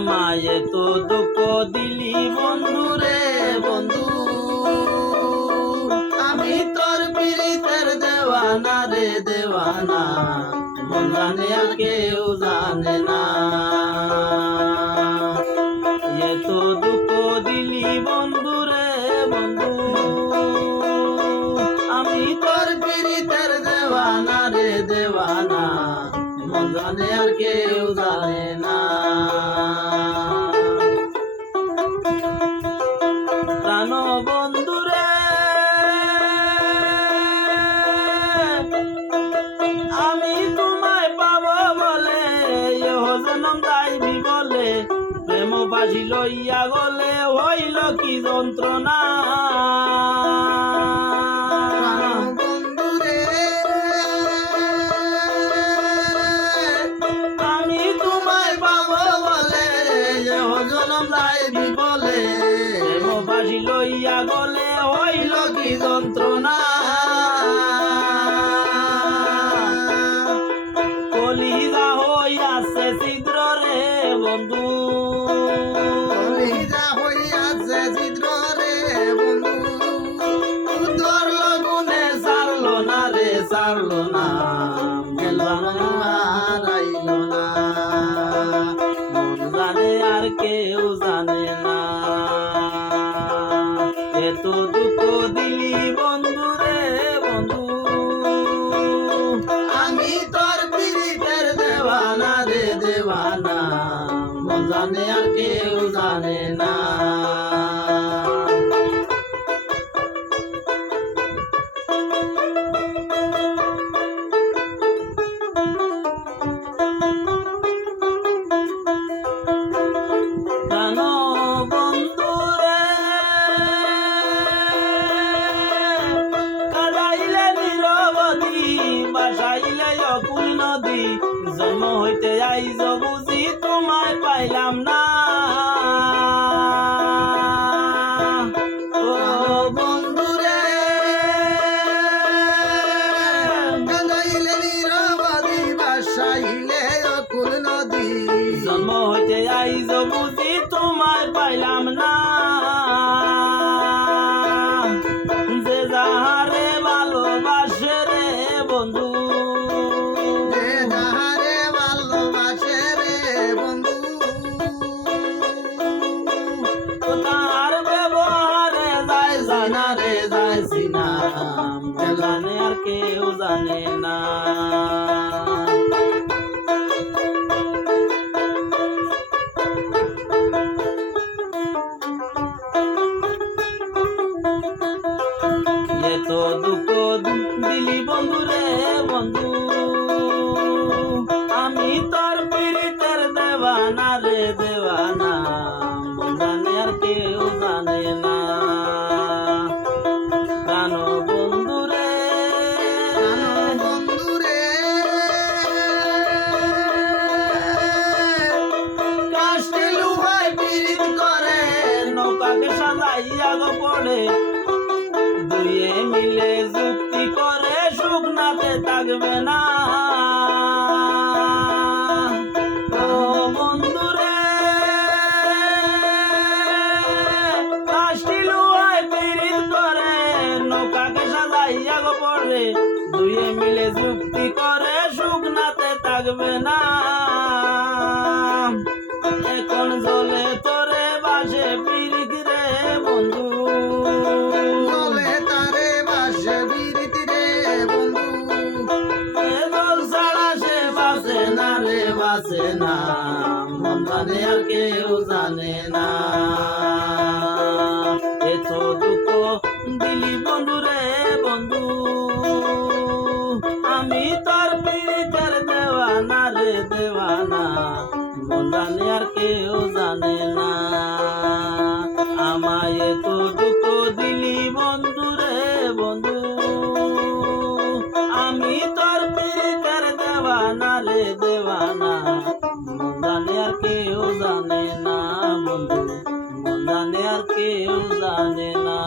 আমায় তো দুঃখ দিলি বন্ধু রে বন্ধু, আমি তোর পীড়িতের দেওয়ানা রে দেওয়ানা, মন জানে আর কেউ জানে না। এ তো দুঃখ দিলি বন্ধু রে বন্ধু, আমি তোর পীড়িতের দেওয়ানা রে দেওয়ানা, মন জানে আর কেউ জানে না। প্রাণ বন্ধু রে আমি তোমায় পাবো বলে, জনম যাইবি বলে, প্রেম বাজি লইয়া গলে হইল কি যন্ত্রণা। আমি তোমায় পাবো বলে, জনম যাইবি বলে, প্রেম বাজি লইয়া গলে হইল কি যন্ত্রণা। কলিজা হইয়াছে ছিদ্র রে বন্ধু, কলিজা হইয়াছে ছিদ্র রে বন্ধু, তোর লগুনে সারলো না রে সারলো না, আর আইলো না, মন জানে আর কেউ জানে না। এত দুঃখ দিলি বন্ধু রে বন্ধু, আমি তোর পীড়িতের দেওয়ানা রে দেওয়ানা, মন জানে আর কেউ জানে না। বন্ধু রে কাদাইলে নিরবধি, বাসাইলে অকুল নদী, জন্ম হইতে আইজ বুঝি তোমায় পাইলাম না। ও বন্ধু রে কাদাইলে নিরবধি, বাসাইলে অকুল নদী, জন্ম হইতে আইজ বুঝি তোমায় পাইলাম না। যে যাহারে ভালোবাসে রে বন্ধু, যে যাহারে ভালোবাসে রে বন্ধু, তার ব্যবহারে যায় জানা রে যায় সিনা, জানে আর কেউ জানে না। এত দুঃখ দিলি বন্ধু রে বন্ধু, আমি তোর পীড়িতের দেওয়ানা রে দেওয়ানা, মন জানে আর কেউ জানে না। প্রাণ বন্ধু রে বন্ধু রে কাশটি লুহায় পীড়িত করে, নৌকাকে সাজাইয়া গো পড়ে, দুয়ে মিলে যুক্তি করে শুকনাতে থাকবে না। ও বন্ধু রে কাশটি লুহায় পীড়িত করে, নৌকাকে সাজাইয়া গো পড়ে, দুয়ে মিলে যুক্তি করে শুকনাতে থাকবে না। এখন জলে তোরে বাসে পীড়িত রে বন্ধু, জলে তারে বাসে পীড়িত রে বন্ধু, জল ছাড়া সে বাসে না রে বাসে না, মন জানে আর কেউ জানে না। এত দুঃখ দিলি বন্ধু রে বন্ধু, আমি তোর পীড়িতের দেওয়ানা রে দেওয়ানা, মন জানে আর কেউ জানে না। আমায় তো দুঃখ দিলি বন্ধু রে বন্ধু, আমি তোর পীড়িতের দেওয়ানা রে দেওয়ানা, মন জানে আর কেউ জানে না বন্ধু, মন জানে আর কেউ জানে না।